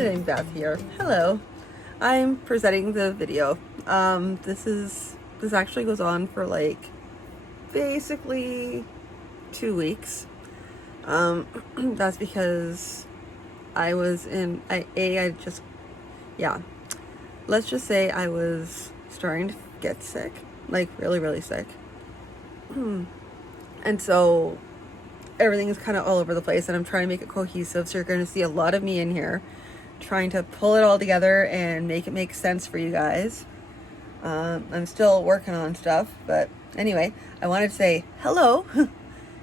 editing Beth here. Hello. I'm presenting the video. This actually goes on for like basically 2 weeks. That's because I was in let's just say I was starting to get sick, like really sick. And so everything is kind of all over the place, and I'm trying to make it cohesive, so you're going to see a lot of me in here trying to pull it all together and make it make sense for you guys. I'm still working on stuff, but anyway, I wanted to say hello.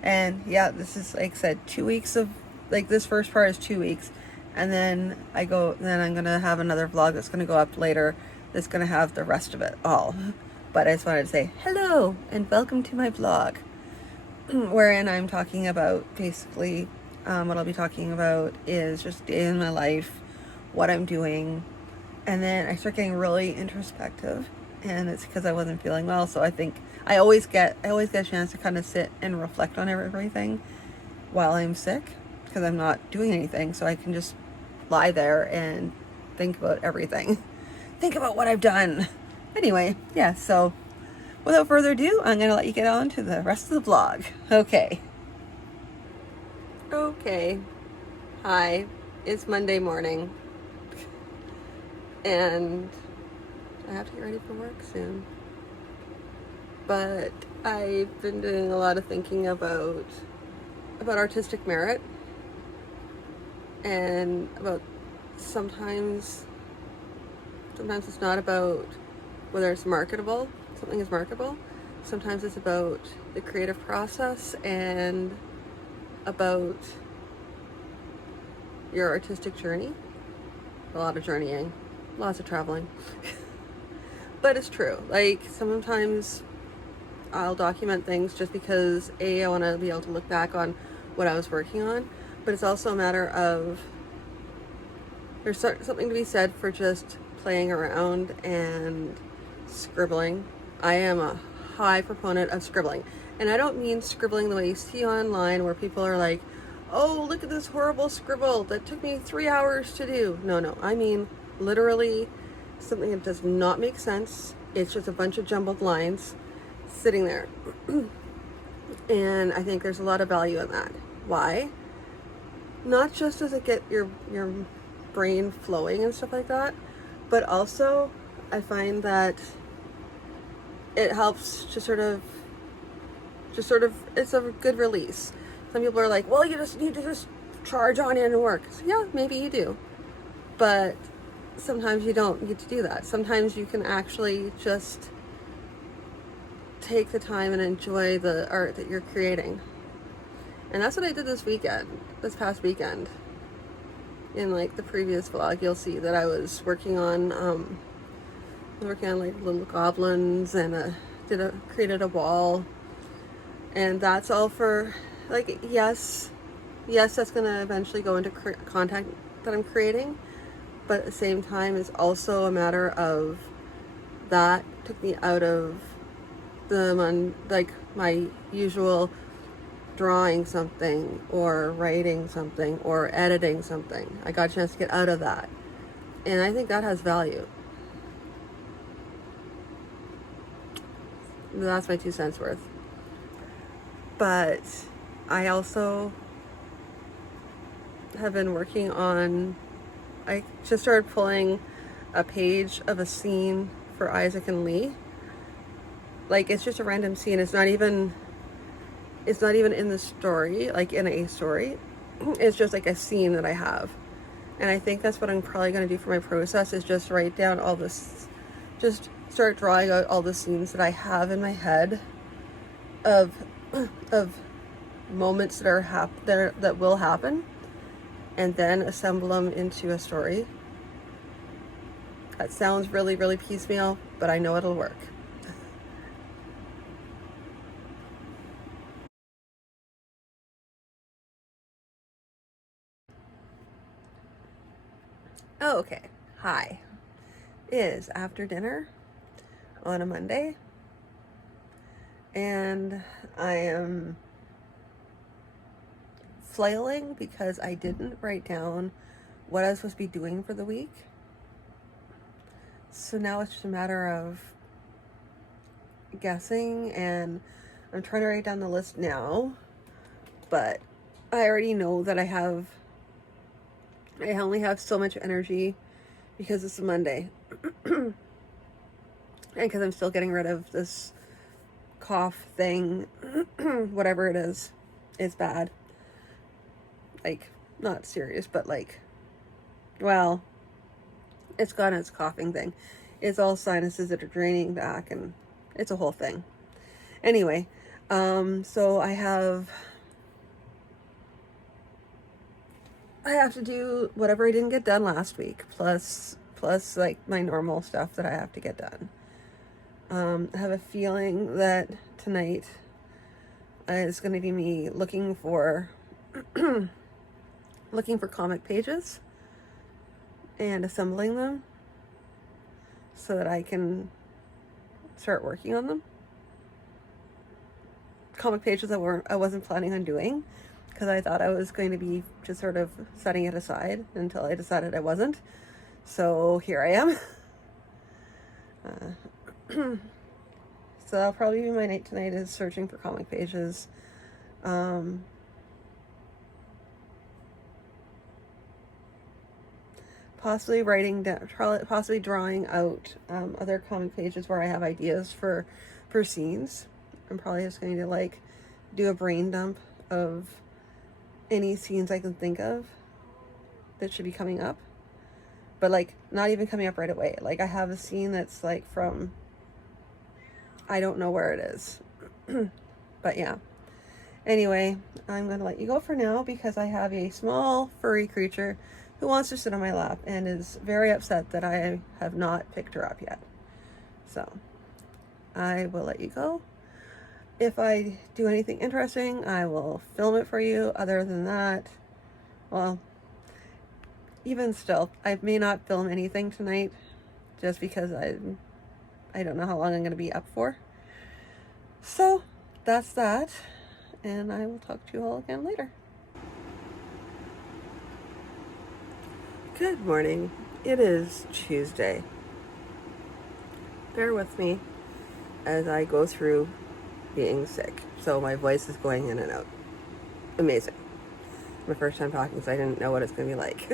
And yeah, this is, like I said, 2 weeks of, like, this first part is 2 weeks, and then I'm gonna have another vlog that's gonna go up later that's gonna have the rest of it all. But I just wanted to say hello and welcome to my vlog, wherein I'm talking about basically what I'll be talking about is just day in my life, what I'm doing, and then I start getting really introspective, and it's because I wasn't feeling well. So I think I always get a chance to kind of sit and reflect on everything while I'm sick, because I'm not doing anything, so I can just lie there and think about everything, think about what I've done. Anyway, yeah, so without further ado, I'm gonna let you get on to the rest of the vlog. Okay, hi, it's Monday morning, and I have to get ready for work soon. But I've been doing a lot of thinking about artistic merit, and about sometimes it's not about whether it's marketable, something is marketable. Sometimes it's about the creative process and about your artistic journey. A lot of journeying, lots of traveling. But it's true. Like, sometimes I'll document things just because I want to be able to look back on what I was working on, but it's also a matter of there's something to be said for just playing around and scribbling. I am a high proponent of scribbling, and I don't mean scribbling the way you see online where people are like, oh, look at this horrible scribble that took me 3 hours to do. No, I mean literally something that does not make sense. It's just a bunch of jumbled lines sitting there. And I think there's a lot of value in that. Why? Not just does it get your brain flowing and stuff like that, but also I find that it helps to sort of it's a good release. Some people are like, well, you just need to just charge on in and work. So yeah, maybe you do, but sometimes you don't get to do that. Sometimes you can actually just take the time and enjoy the art that you're creating. And that's what I did this past weekend. In like the previous vlog, you'll see that I was working on like little goblins, and created a wall. And that's all for, like, yes, that's gonna eventually go into content that I'm creating, but at the same time, it's also a matter of that took me out of my usual drawing something or writing something or editing something. I got a chance to get out of that, and I think that has value. That's my 2 cents worth. But I also have been working on, I just started pulling a page of a scene for Isaac and Lee. Like, it's just a random scene. It's not even in the story, like in a story. It's just like a scene that I have. And I think that's what I'm probably going to do for my process, is just write down all this, just start drawing out all the scenes that I have in my head of moments that are that will happen, and then assemble them into a story. That sounds really piecemeal, but I know it'll work. Oh, okay. Hi. It is after dinner on a Monday, and I am flailing because I didn't write down what I was supposed to be doing for the week. So now it's just a matter of guessing, and I'm trying to write down the list now, but I already know that I only have so much energy because it's a Monday. And because I'm still getting rid of this cough thing, whatever it is, it's bad. Like, not serious, but like, well, it's got its coughing thing. It's all sinuses that are draining back, and it's a whole thing. Anyway, so I have to do whatever I didn't get done last week, plus like my normal stuff that I have to get done. I have a feeling that tonight is going to be me looking for comic pages and assembling them so that I can start working on them. Comic pages that I wasn't planning on doing, because I thought I was going to be just sort of setting it aside until I decided I wasn't. So here I am. So that'll probably be my night tonight, is searching for comic pages. Possibly writing down, possibly drawing out other comic pages where I have ideas for scenes. I'm probably just going to like do a brain dump of any scenes I can think of that should be coming up, but like not even coming up right away. Like I have a scene that's like from, I don't know where it is. But yeah, anyway, I'm gonna let you go for now because I have a small furry creature who wants to sit on my lap and is very upset that I have not picked her up yet. So I will let you go. If I do anything interesting, I will film it for you. Other than that, well, even still, I may not film anything tonight just because I don't know how long I'm going to be up for. So that's that, and I will talk to you all again later. Good morning. It is Tuesday. Bear with me as I go through being sick. So my voice is going in and out. Amazing. My first time talking, so I didn't know what it's going to be like.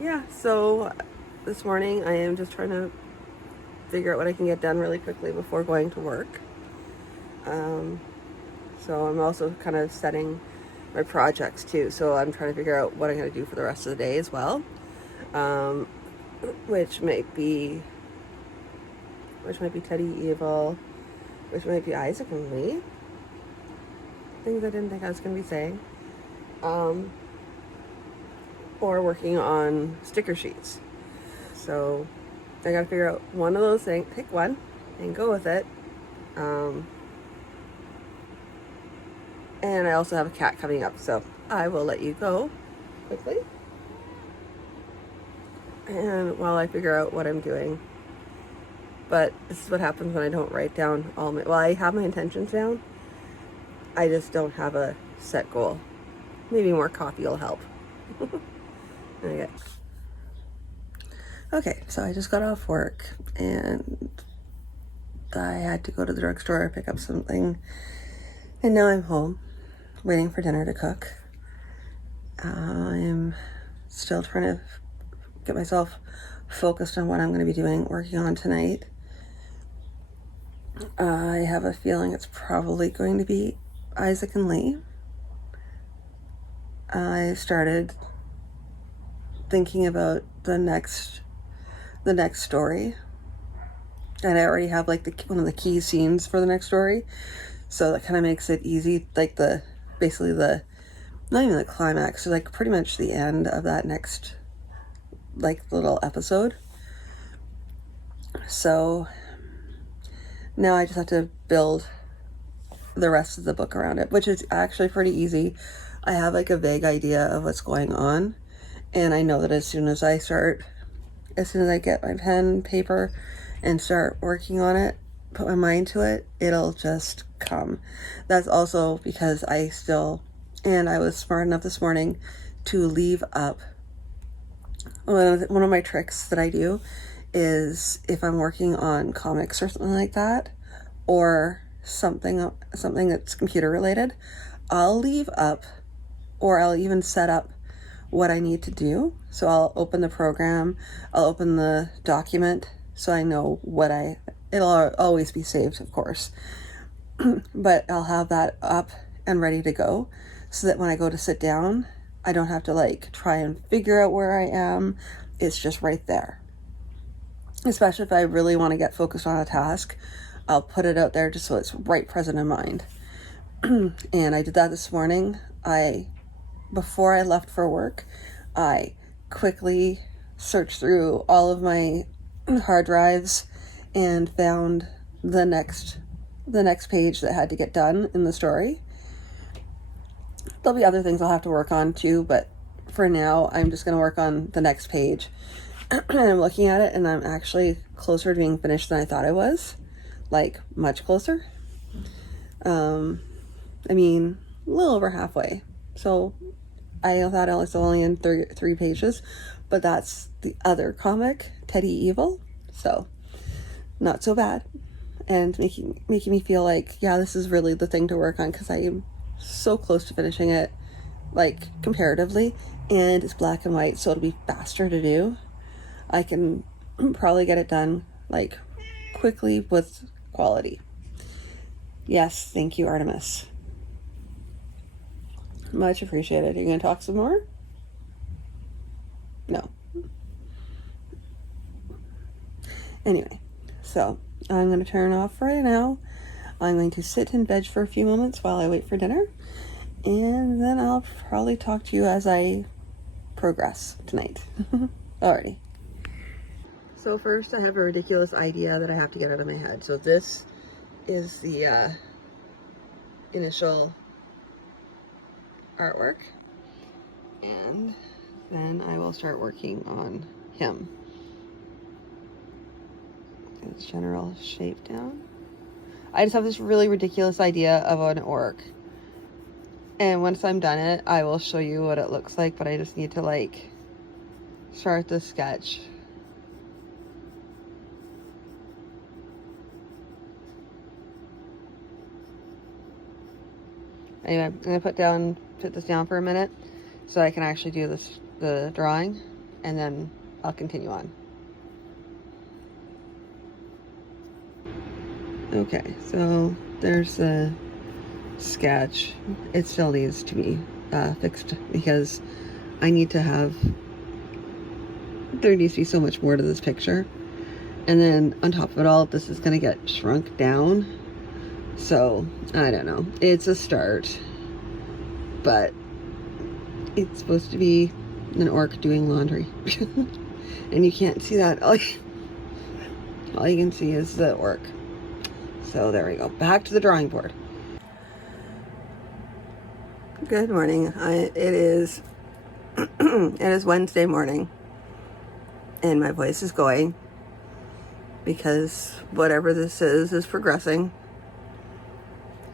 Yeah, so this morning I am just trying to figure out what I can get done really quickly before going to work. So I'm also kind of setting my projects too. So I'm trying to figure out what I'm going to do for the rest of the day as well. Which might be Teddy Evil, which might be Isaac and Lee. Things I didn't think I was going to be saying. Or working on sticker sheets. So I got to figure out one of those things, pick one and go with it. And I also have a cat coming up, so I will let you go quickly. And while I figure out what I'm doing. But this is what happens when I don't write down I have my intentions down. I just don't have a set goal. Maybe more coffee will help. Okay, so I just got off work and I had to go to the drugstore, pick up something, and now I'm home waiting for dinner to cook. I'm still trying to get myself focused on what I'm going to be working on tonight. I have a feeling it's probably going to be Isaac and Lee. I started thinking about the next story, and I already have like one of the key scenes for the next story, so that kind of makes it easy. Like basically not even the climax, so like pretty much the end of that next like little episode. So now I just have to build the rest of the book around it, which is actually pretty easy. I have like a vague idea of what's going on, and I know that as soon as I get my pen, paper, and start working on it, put my mind to it, it'll just come. That's also because I was smart enough this morning to leave up. One of my tricks that I do is if I'm working on comics or something like that, or something that's computer related, I'll leave up, or I'll even set up what I need to do. So I'll open the program, I'll open the document, so I know it'll always be saved, of course, but I'll have that up and ready to go, so that when I go to sit down, I don't have to like try and figure out where I am. It's just right there. Especially if I really want to get focused on a task, I'll put it out there just so it's right present in mind. And I did that this morning. Before I left for work, I quickly searched through all of my hard drives and found the next page that had to get done in the story. There'll be other things I'll have to work on too, but for now, I'm just going to work on the next page. And I'm looking at it, and I'm actually closer to being finished than I thought I was. Like, much closer. I mean, a little over halfway. So, I thought I was only in three pages, but that's the other comic, Teddy Evil. So, not so bad. And making me feel like, yeah, this is really the thing to work on, because I am so close to finishing it, like, comparatively. And it's black and white, so it'll be faster to do. I can probably get it done, like, quickly with quality. Yes, thank you, Artemis. Much appreciated. Are you going to talk some more? No. Anyway, so I'm going to turn off right now. I'm going to sit and veg for a few moments while I wait for dinner. And then I'll probably talk to you as I progress tonight. Alrighty. So first, I have a ridiculous idea that I have to get out of my head. So this is the initial artwork, and then I will start working on him. Get his general shape down. I just have this really ridiculous idea of an orc, and once I'm done it, I will show you what it looks like, but I just need to like start the sketch. Anyway, I'm going to put this down for a minute so I can actually do the drawing, and then I'll continue on. Okay, so there's the sketch. It still needs to be fixed because there needs to be so much more to this picture. And then on top of it all, this is going to get shrunk down. So, I don't know. It's a start. But it's supposed to be an orc doing laundry. And you can't see that. All you can see is the orc. So there we go. Back to the drawing board. Good morning. It is Wednesday morning. And my voice is going because whatever this is progressing.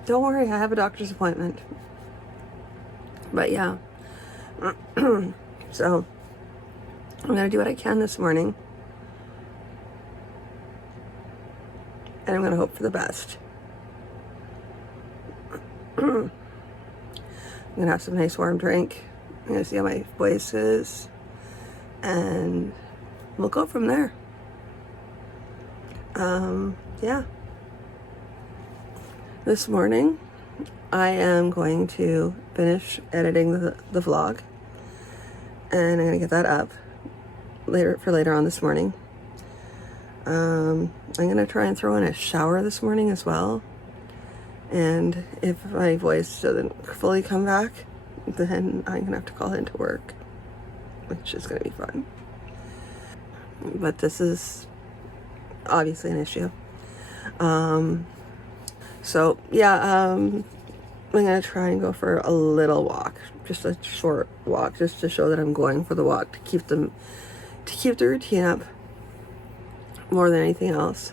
Don't worry, I have a doctor's appointment. But yeah. So I'm going to do what I can this morning. And I'm going to hope for the best. I'm going to have some nice warm drink. I'm going to see how my voice is. And we'll go from there. Yeah. This morning, I am going to finish editing the vlog. And I'm going to get that up later on this morning. I'm going to try and throw in a shower this morning as well. And if my voice doesn't fully come back, then I'm going to have to call into work, which is going to be fun. But this is obviously an issue. So yeah, I'm going to try and go for a little walk, just a short walk, just to show that I'm going for the walk, to keep the routine up more than anything else.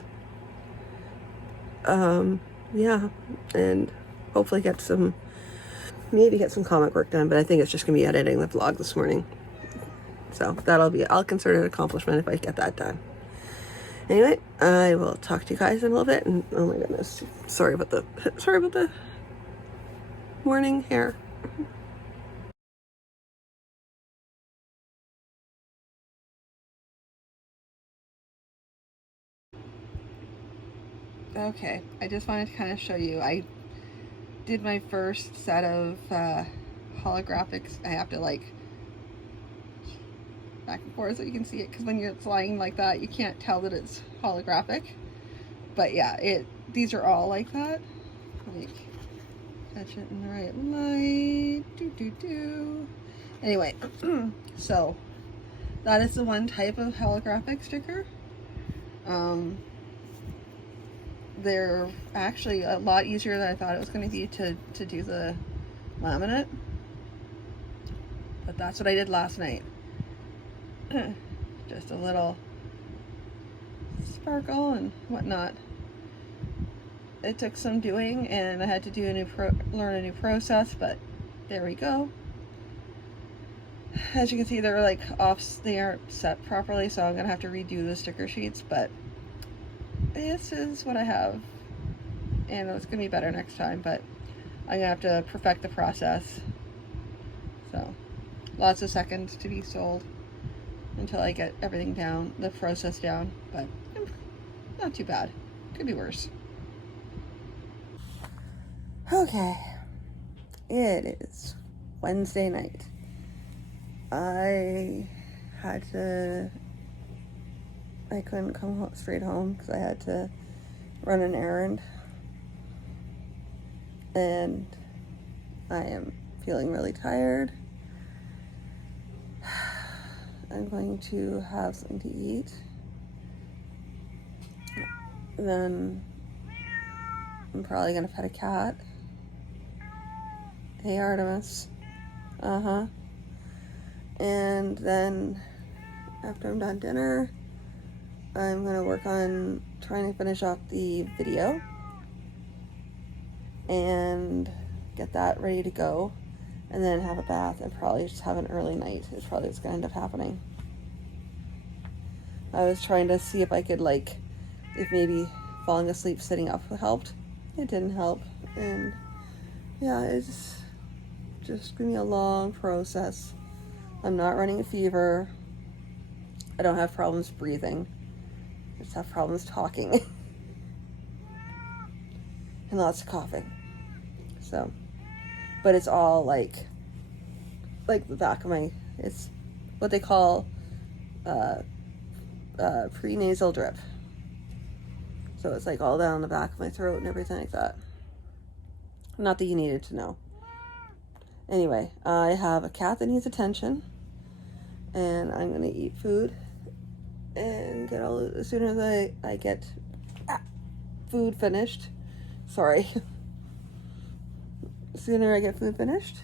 Yeah, and hopefully maybe get some comic work done, but I think it's just gonna be editing the vlog this morning. So I'll consider it an accomplishment if I get that done. Anyway, I will talk to you guys in a little bit, and oh my goodness, sorry about the morning hair. Okay, I just wanted to kind of show you. I did my first set of holographics. I have to like back and forth so you can see it, because when you're flying like that, you can't tell that it's holographic. But yeah, these are all like that. Like, catch it in the right light. Anyway, so that is the one type of holographic sticker. They're actually a lot easier than I thought it was going to be to do the laminate. But that's what I did last night. Just a little sparkle and whatnot. It took some doing, and I had to do learn a new process, but there we go. As you can see, they're like they aren't set properly, so I'm gonna have to redo the sticker sheets, but this is what I have, and it's gonna be better next time, but I'm gonna have to perfect the process. So lots of seconds to be sold until I get everything down, the process down, but not too bad. Could be worse. Okay, it is Wednesday night. I couldn't come straight home because I had to run an errand, and I am feeling really tired. I'm going to have something to eat, and then I'm probably gonna pet a cat. Hey Artemis. And then after I'm done dinner, I'm gonna work on trying to finish off the video and get that ready to go, and then have a bath and probably just have an early night. It's probably what's gonna end up happening. I was trying to see if I could if maybe falling asleep sitting up helped. It didn't help, and yeah, it's just gonna be a long process. I'm not running a fever. I don't have problems breathing. I just have problems talking. And lots of coughing. So, but it's all like the back of it's what they call prenasal drip. So it's like all down the back of my throat and everything like that. Not that you needed to know. Anyway, I have a cat that needs attention, and I'm gonna eat food and as soon as I get food finished. Sorry. The sooner I get food finished,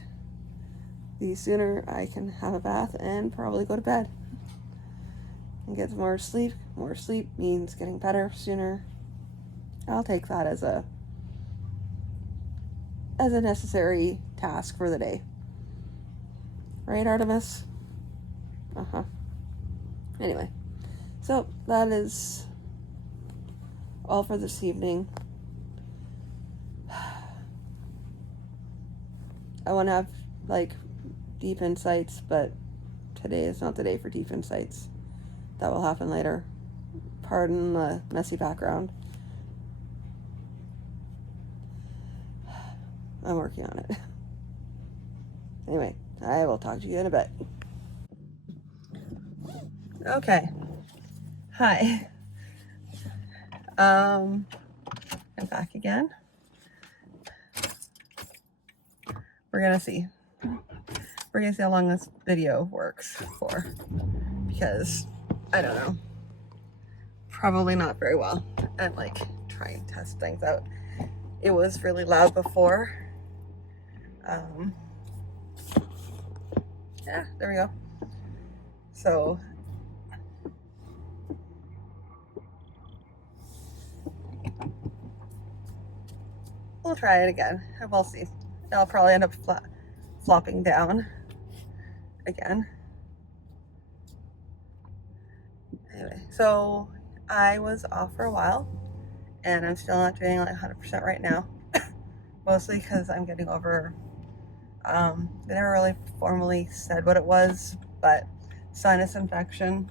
the sooner I can have a bath and probably go to bed and get some more sleep. More sleep means getting better sooner. I'll take that as a necessary task for the day. Right, Artemis? Anyway, so that is all for this evening. I want to have deep insights, but today is not the day for deep insights. That will happen later. Pardon the messy background. I'm working on it. Anyway, I will talk to you in a bit. Okay. Hi. I'm back again. We're gonna see how long this video works for, because I don't know. Probably not very well. And try and test things out. It was really loud before. Yeah, there we go. So we'll try it again. We'll see. I'll probably end up flopping down again. Anyway, so I was off for a while, and I'm still not doing like 100% right now. Mostly because I'm getting over, they never really formally said what it was, but sinus infection.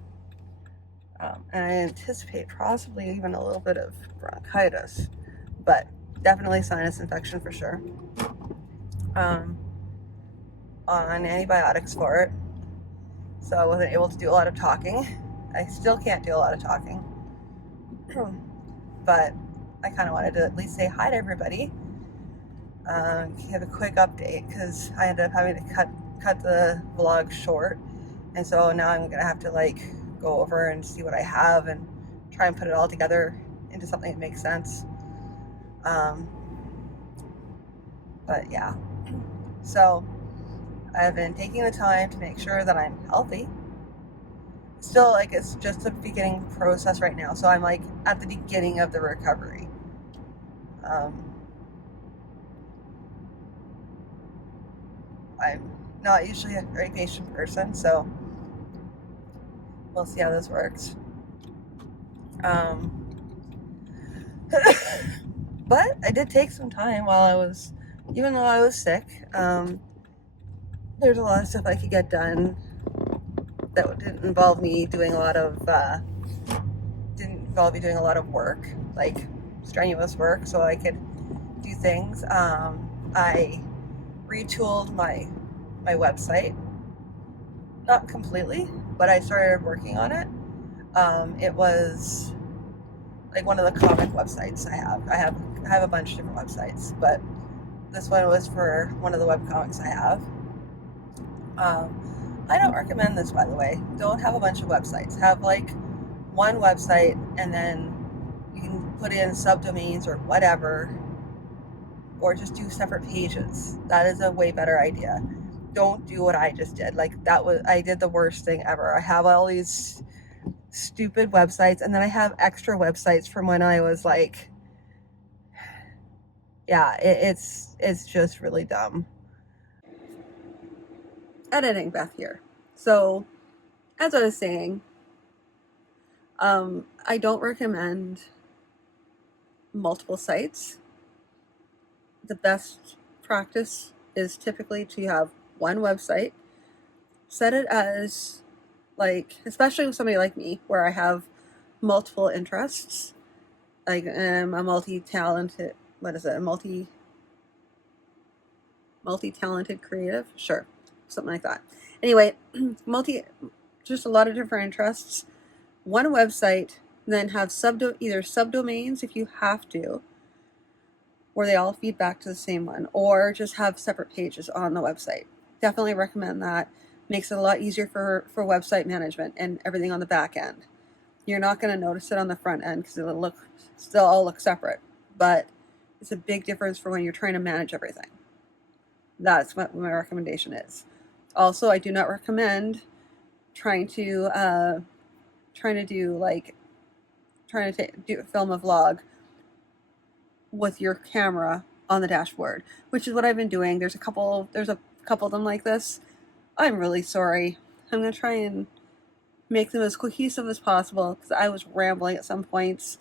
And I anticipate possibly even a little bit of bronchitis, but definitely sinus infection for sure. On antibiotics for it, so I wasn't able to do a lot of talking. I still can't do a lot of talking, but I kind of wanted to at least say hi to everybody. Give a quick update because I ended up having to cut the vlog short, and so now I'm gonna have to like go over and see what I have and try and put it all together into something that makes sense. But yeah, so I've been taking the time to make sure that I'm healthy. Still, like, it's just a beginning process right now, so I'm like at the beginning of the recovery. I'm not usually a very patient person, so we'll see how this works. But I did take some time even though I was sick. There's a lot of stuff I could get done that didn't involve me doing a lot of work, like strenuous work, so I could do things. I retooled my website, not completely, but I started working on it. It was like one of the comic websites I have. I have a bunch of different websites, but this one was for one of the webcomics I have. I don't recommend this, by the way. Don't have a bunch of websites. Have like one website, and then you can put in subdomains or whatever, or just do separate pages. That is a way better idea. Don't do what I just did. Like, I did the worst thing ever. I have all these stupid websites, and then I have extra websites from when I was like, yeah, it's just really dumb. Editing Beth here. So, as I was saying, I don't recommend multiple sites. The best practice is typically to have one website, set it as, like, especially with somebody like me, where I have multiple interests, like I'm a multi-talented, multi-talented creative, sure, something like that. Anyway, just a lot of different interests. One website, then have either subdomains if you have to, where they all feed back to the same one, or just have separate pages on the website. Definitely recommend that. Makes it a lot easier for website management and everything on the back end. You're not going to notice it on the front end because it'll still all look separate, but it's a big difference for when you're trying to manage everything. That's what my recommendation is. Also, I do not recommend trying to film a vlog with your camera on the dashboard, which is what I've been doing. There's a couple of them like this. I'm really sorry. I'm gonna try and make them as cohesive as possible because I was rambling at some points.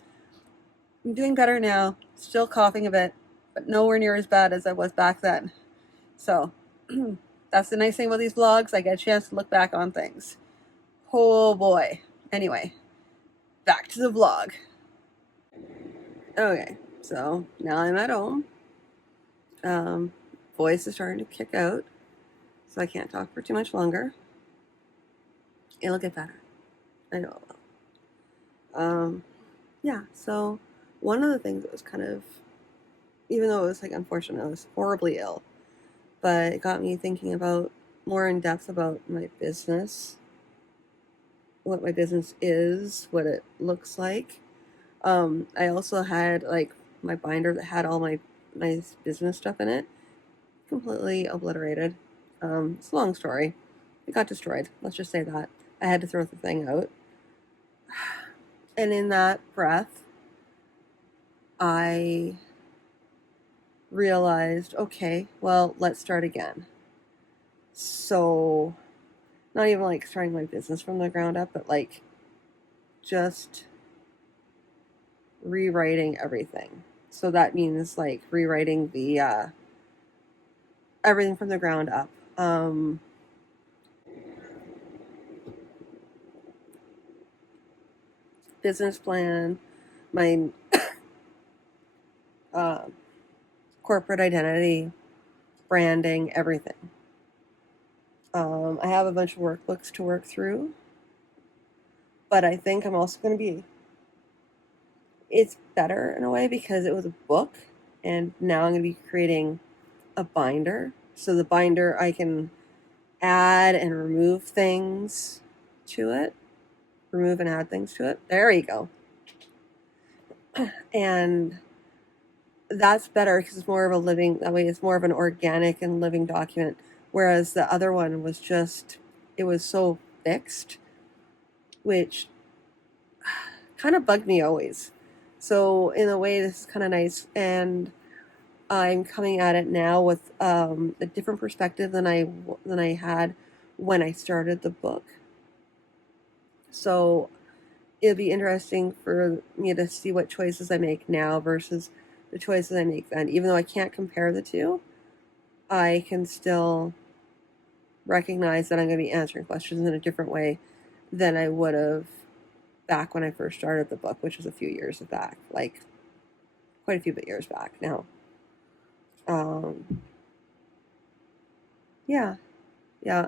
I'm doing better now. Still coughing a bit, but nowhere near as bad as I was back then. So that's the nice thing about these vlogs. I get a chance to look back on things. Oh boy. Anyway, back to the vlog. Okay, so now I'm at home. Voice is starting to kick out, so I can't talk for too much longer. It'll get better. I know it will. Yeah, so one of the things that was kind of, even though it was like unfortunate, I was horribly ill, but it got me thinking about more in depth about my business, what my business is, what it looks like. I also had like my binder that had all my business stuff in it, completely obliterated. It's a long story. It got destroyed. Let's just say that. I had to throw the thing out. And in that breath, I realized, okay, well, let's start again. So, not even like starting my business from the ground up, but like just rewriting everything. So that means like rewriting the everything from the ground up. Business plan, my uh, corporate identity, branding, everything. I have a bunch of workbooks to work through, but I think I'm also going to be. It's better in a way because it was a book, and now I'm going to be creating a binder. So the binder, I can add and remove things to it, remove and add things to it. There you go. And that's better because it's more of a living, that way it's more of an organic and living document. Whereas the other one was just, it was so fixed, which kind of bugged me always. So in a way, this is kind of nice. And I'm coming at it now with a different perspective than I had when I started the book. So it'll be interesting for me to see what choices I make now versus the choices I make then. Even though I can't compare the two, I can still recognize that I'm going to be answering questions in a different way than I would have back when I first started the book, which was a few years back, like quite a few years back now. Yeah, yeah.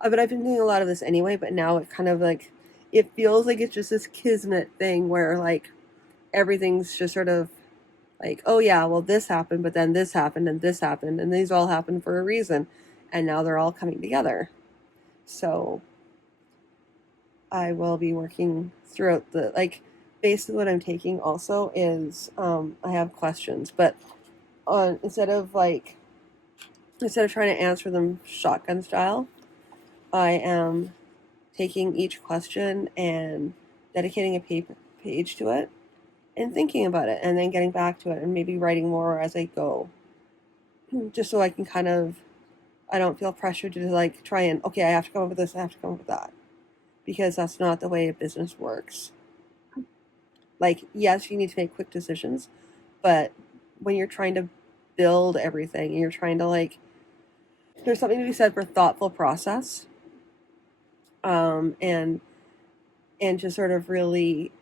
But I've been doing a lot of this anyway, but now it kind of like, it feels like it's just this kismet thing where like everything's just sort of like, oh yeah, well this happened, but then this happened and this happened, and these all happened for a reason, and now they're all coming together. So I will be working throughout the, like, basically what I'm taking also is I have questions, but instead of trying to answer them shotgun style, I am taking each question and dedicating a page to it and thinking about it and then getting back to it and maybe writing more as I go. Just so I can kind of, I don't feel pressured to like try and, okay, I have to come up with this, I have to come up with that. Because that's not the way a business works. Like, yes, you need to make quick decisions, but when you're trying to build everything and you're trying to like, there's something to be said for thoughtful process, and just sort of really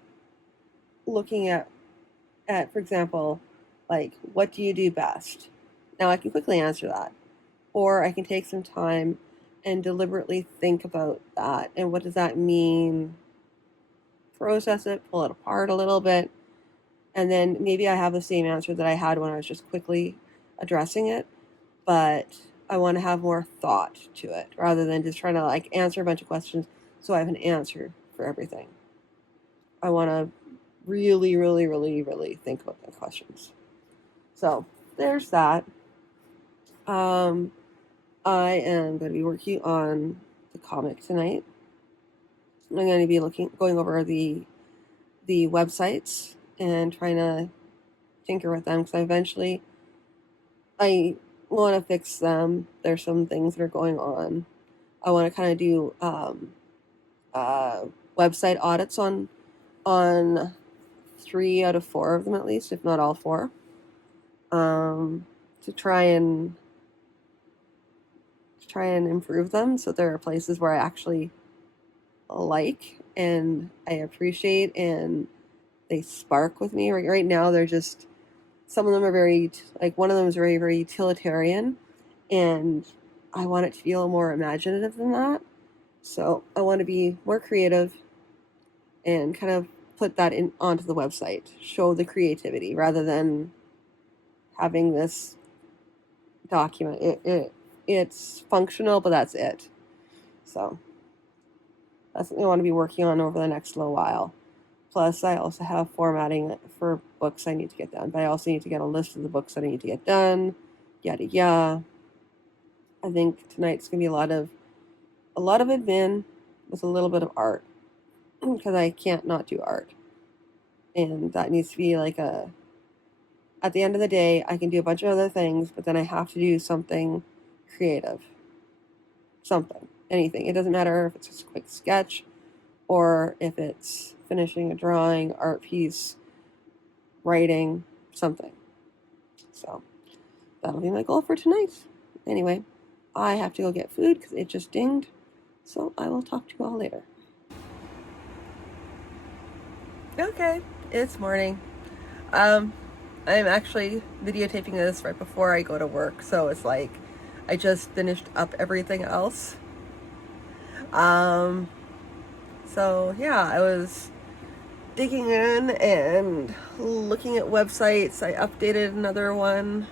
looking at for example, like, what do you do best? Now I can quickly answer that, or I can take some time and deliberately think about that and what does that mean, process it, pull it apart a little bit, and then maybe I have the same answer that I had when I was just quickly addressing it, but I want to have more thought to it rather than just trying to like answer a bunch of questions so I have an answer for everything. I want to really, really, really, really think about the questions. So there's that. I am going to be working on the comic tonight. I'm going to be going over the websites and trying to tinker with them because I want to fix them. There's some things that are going on. I want to kind of do website audits on 3 out of 4 of them at least, if not all 4, to try and improve them. So there are places where I actually like and I appreciate and they spark with me. Right now, they're just, some of them are very, like, one of them is very, very utilitarian, and I want it to feel more imaginative than that. So I want to be more creative and kind of put that in onto the website, show the creativity rather than having this document. It's functional, but that's it. So that's something I want to be working on over the next little while. Plus, I also have formatting for books I need to get done. But I also need to get a list of the books that I need to get done. Yada yada. I think tonight's gonna be a lot of admin with a little bit of art because I can't not do art, and that needs to be like at the end of the day, I can do a bunch of other things, but then I have to do something creative. Something, anything. It doesn't matter if it's just a quick sketch or if it's finishing a drawing, art piece, writing, something. So that'll be my goal for tonight. Anyway, I have to go get food because it just dinged. So I will talk to you all later. Okay, it's morning. I'm actually videotaping this right before I go to work, so it's like I just finished up everything else. So yeah, I was digging in and looking at websites. I updated another one.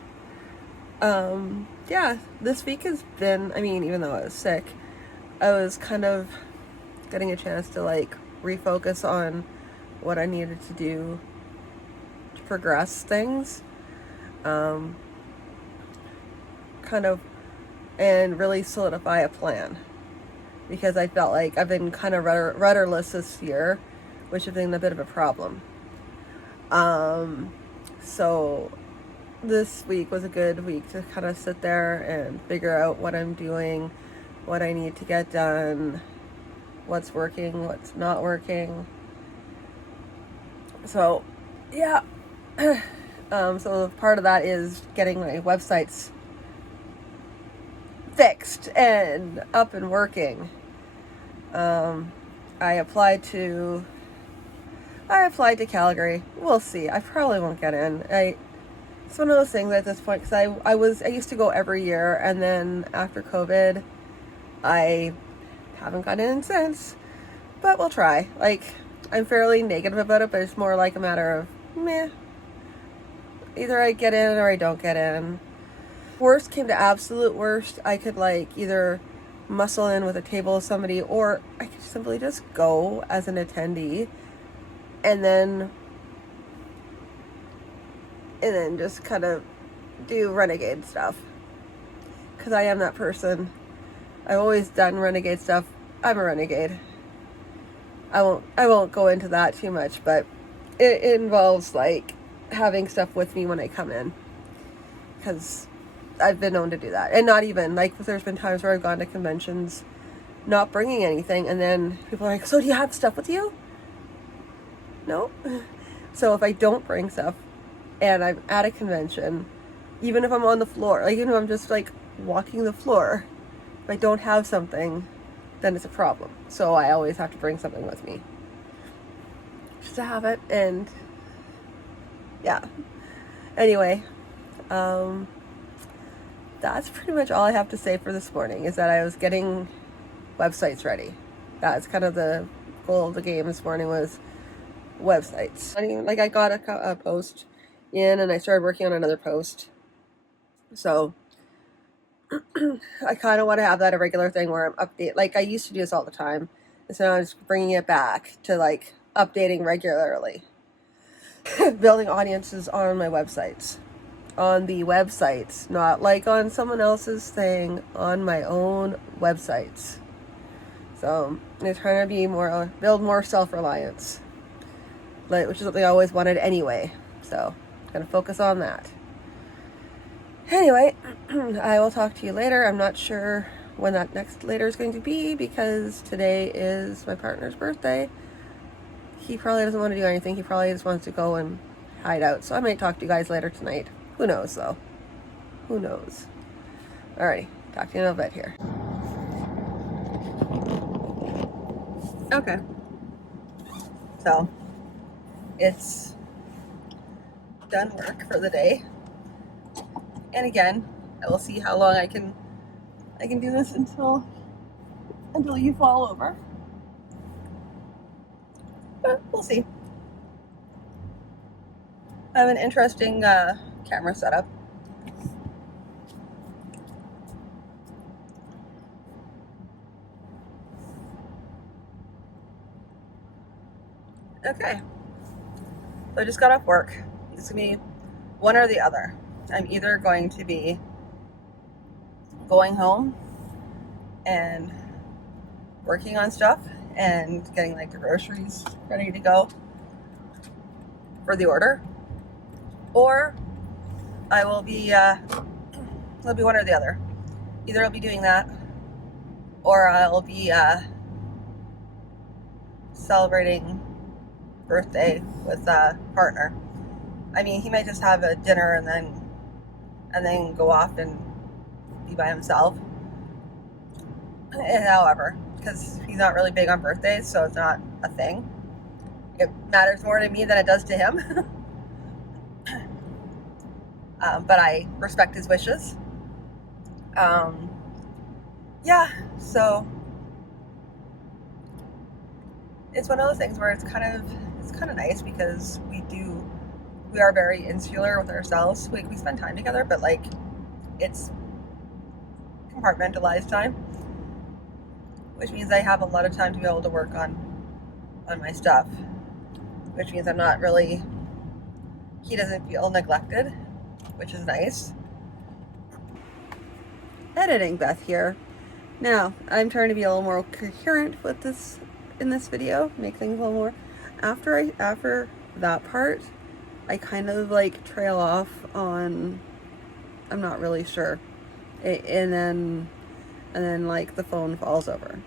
Yeah, this week has been, I mean, even though I was sick, I was kind of getting a chance to like refocus on what I needed to do to progress things. Kind of, and really solidify a plan. Because I felt like I've been kind of rudderless this year, which has been a bit of a problem. So this week was a good week to kind of sit there and figure out what I'm doing, what I need to get done, what's working, what's not working. So, yeah. So part of that is getting my websites fixed and up and working. I applied to Calgary. We'll see. I probably won't get in. It's one of those things at this point, because I used to go every year, and then after COVID, I haven't gotten in since. But we'll try. Like, I'm fairly negative about it, but it's more like a matter of meh. Either I get in or I don't get in. Worst came to absolute worst, I could like either muscle in with a table with somebody, or I could simply just go as an attendee and then just kind of do renegade stuff, because I am that person. I've always done renegade stuff. I'm a renegade. I won't go into that too much, but it involves like having stuff with me when I come in, because I've been known to do that. And not even, like, there's been times where I've gone to conventions not bringing anything, and then people are like, so do you have stuff with you? No. So if I don't bring stuff and I'm at a convention, even if I'm on the floor, like even if I'm just like walking the floor, if I don't have something, then it's a problem. So I always have to bring something with me just to have it. And yeah, anyway, that's pretty much all I have to say for this morning, is that I was getting websites ready. That's kind of the goal of the game this morning, was websites. Like, I got a post in and I started working on another post. So I kind of want to have that a regular thing where I'm update. Like, I used to do this all the time, and so now I'm just bringing it back to like updating regularly. Building audiences on my websites. On the websites, not like on someone else's thing, on my own websites. So I'm trying to build more self-reliance, which is what they always wanted anyway. So I'm gonna focus on that. Anyway, I will talk to you later. I'm not sure when that next later is going to be, because today is my partner's birthday. He probably doesn't want to do anything. He probably just wants to go and hide out. So I might talk to you guys later tonight. Who knows, though? Who knows? Alrighty, talk to you in a bit here. Okay. So, it's done work for the day. And again, I will see how long I can do this until you fall over. But we'll see. I have an interesting camera setup. Okay. So I just got off work. It's going to be one or the other. I'm either going to be going home and working on stuff and getting like the groceries ready to go for the order, or I will be, it'll be one or the other. Either I'll be doing that, or I'll be celebrating birthday with a partner. I mean, he might just have a dinner and then go off and be by himself. And however, because he's not really big on birthdays, so it's not a thing. It matters more to me than it does to him. But I respect his wishes. Yeah, so it's one of those things where it's kind of nice because we are very insular with ourselves. We spend time together, but like it's compartmentalized time, which means I have a lot of time to be able to work on my stuff, which means he doesn't feel neglected, which is nice. Editing Beth here. Now, I'm trying to be a little more coherent with this in this video, make things a little more. After that part, I kind of like trail off on, I'm not really sure. And then like the phone falls over,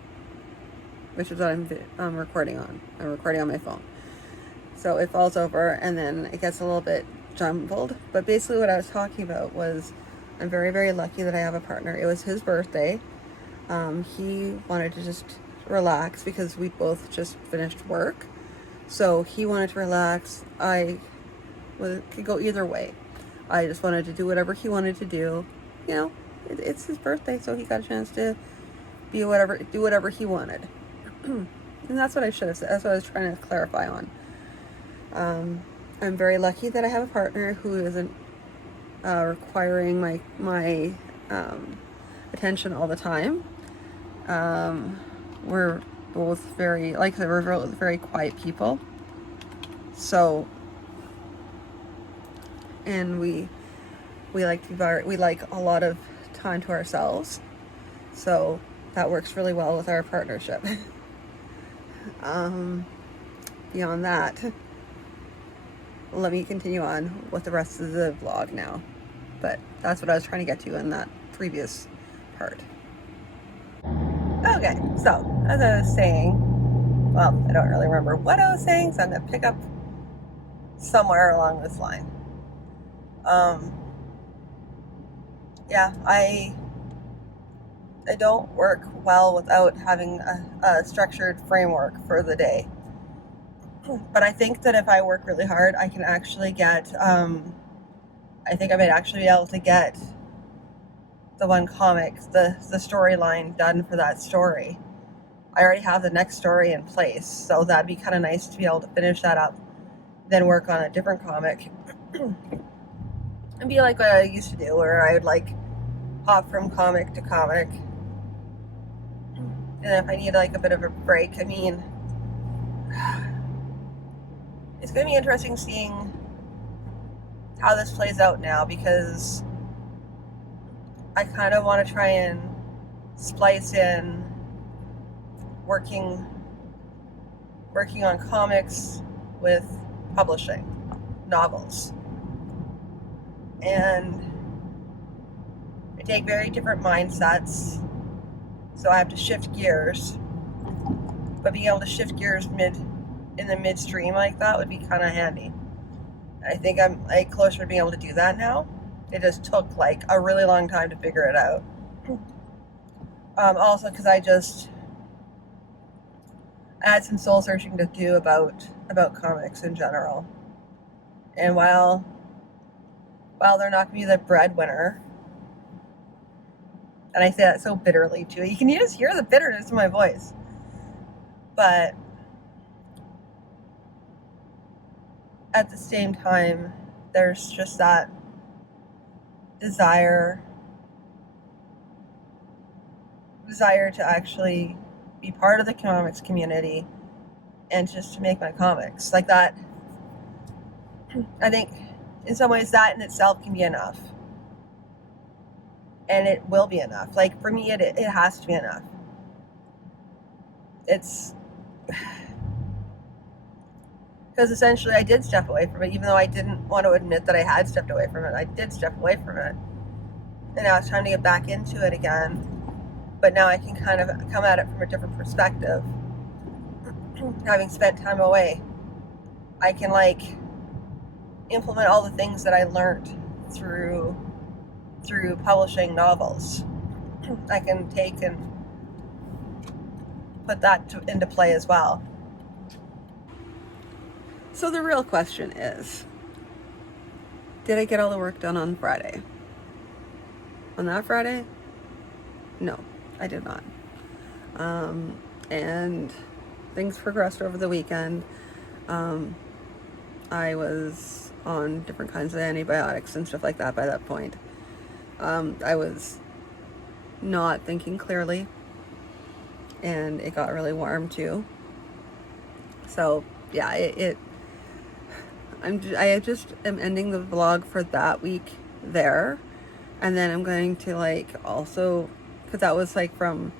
which is what I'm recording on. I'm recording on my phone. So it falls over and then it gets a little bit jumbled. But basically what I was talking about was I'm very, very lucky that I have a partner. It was his birthday. He wanted to just relax because we both just finished work. So he wanted to relax. I could go either way. I just wanted to do whatever he wanted to do. You know, it's his birthday, so he got a chance to do whatever he wanted. And that's what I should have said. That's what I was trying to clarify on. I'm very lucky that I have a partner who isn't requiring my attention all the time. We're both very, like I said, we're both very quiet people. So, and we like a lot of time to ourselves. So that works really well with our partnership. Beyond that, let me continue on with the rest of the vlog now. But that's what I was trying to get to in that previous part. Okay, so as I was saying, well, I don't really remember what I was saying, so I'm going to pick up somewhere along this line. Yeah, I don't work well without having a structured framework for the day. But I think that if I work really hard, I can actually get, I think I might actually be able to get the one comic, the storyline done for that story. I already have the next story in place, so that'd be kind of nice to be able to finish that up, then work on a different comic. And be like what I used to do, where I would like hop from comic to comic. And if I need like a bit of a break, I mean, it's going to be interesting seeing how this plays out now, because I kind of want to try and splice in working on comics with publishing novels. And I take very different mindsets, so I have to shift gears. But being able to shift gears in the midstream like that would be kind of handy. And I think I'm like closer to being able to do that now. It just took like a really long time to figure it out. Also because I had some soul searching to do about comics in general. And while they're not going to be the breadwinner, and I say that so bitterly too, you can just hear the bitterness in my voice. But at the same time, there's just that desire to actually be part of the comics community and just to make my comics like that. I think in some ways that in itself can be enough, and it will be enough. Like for me, it has to be enough. Because essentially I did step away from it, even though I didn't want to admit that I had stepped away from it. I did step away from it. And now it's time to get back into it again. But now I can kind of come at it from a different perspective. Having spent time away, I can like implement all the things that I learned through publishing novels. I can take and put that into play as well. So the real question is, did I get all the work done on Friday? On that Friday? No, I did not. And things progressed over the weekend. I was on different kinds of antibiotics and stuff like that by that point. I was not thinking clearly, and it got really warm too. So yeah, I just am ending the vlog for that week there, and then I'm going to like also, because that was like from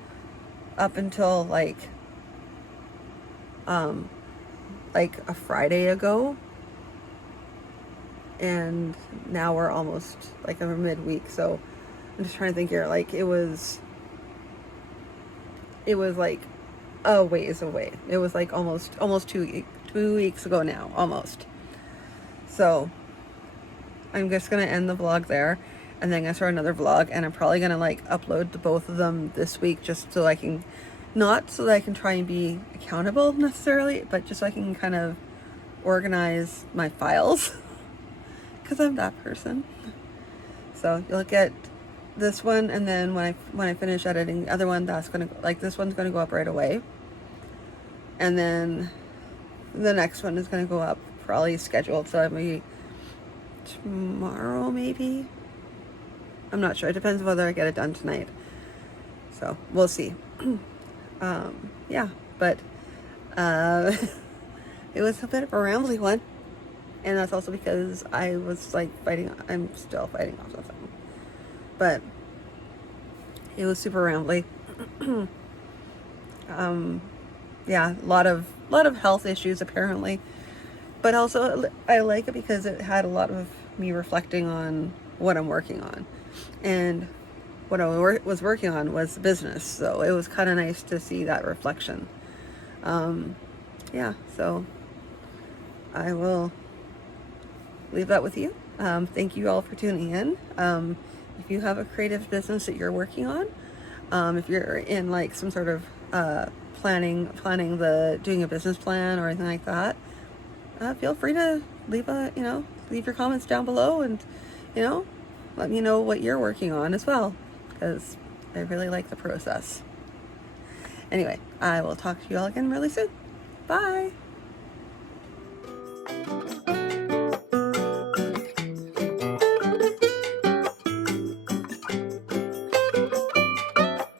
up until like a Friday ago, and now we're almost like a midweek. So I'm just trying to think here. Like it was like a ways away. It was like almost 2 weeks ago now, almost. So I'm just gonna end the vlog there, and then I'm gonna start another vlog, and I'm probably gonna like upload the both of them this week, just so I can, not so that I can try and be accountable necessarily, but just so I can kind of organize my files, because I'm that person. So you'll get this one, and then when I finish editing the other one, that's gonna, like, this one's gonna go up right away, and then the next one is gonna go up probably scheduled, so maybe tomorrow, maybe. I'm not sure. It depends whether I get it done tonight. So we'll see. Yeah, but it was a bit of a rambly one, and that's also because I was like I'm still fighting off something, but it was super rambly. Yeah, a lot of health issues apparently, but also I like it because it had a lot of me reflecting on what I'm working on, and what I was working on was the business, so it was kind of nice to see that reflection. Yeah, so I will leave that with you. Thank you all for tuning in. If you have a creative business that you're working on, if you're in like some sort of doing a business plan or anything like that, feel free to leave your comments down below, and let me know what you're working on as well, because I really like the process. Anyway, I will talk to you all again really soon. Bye.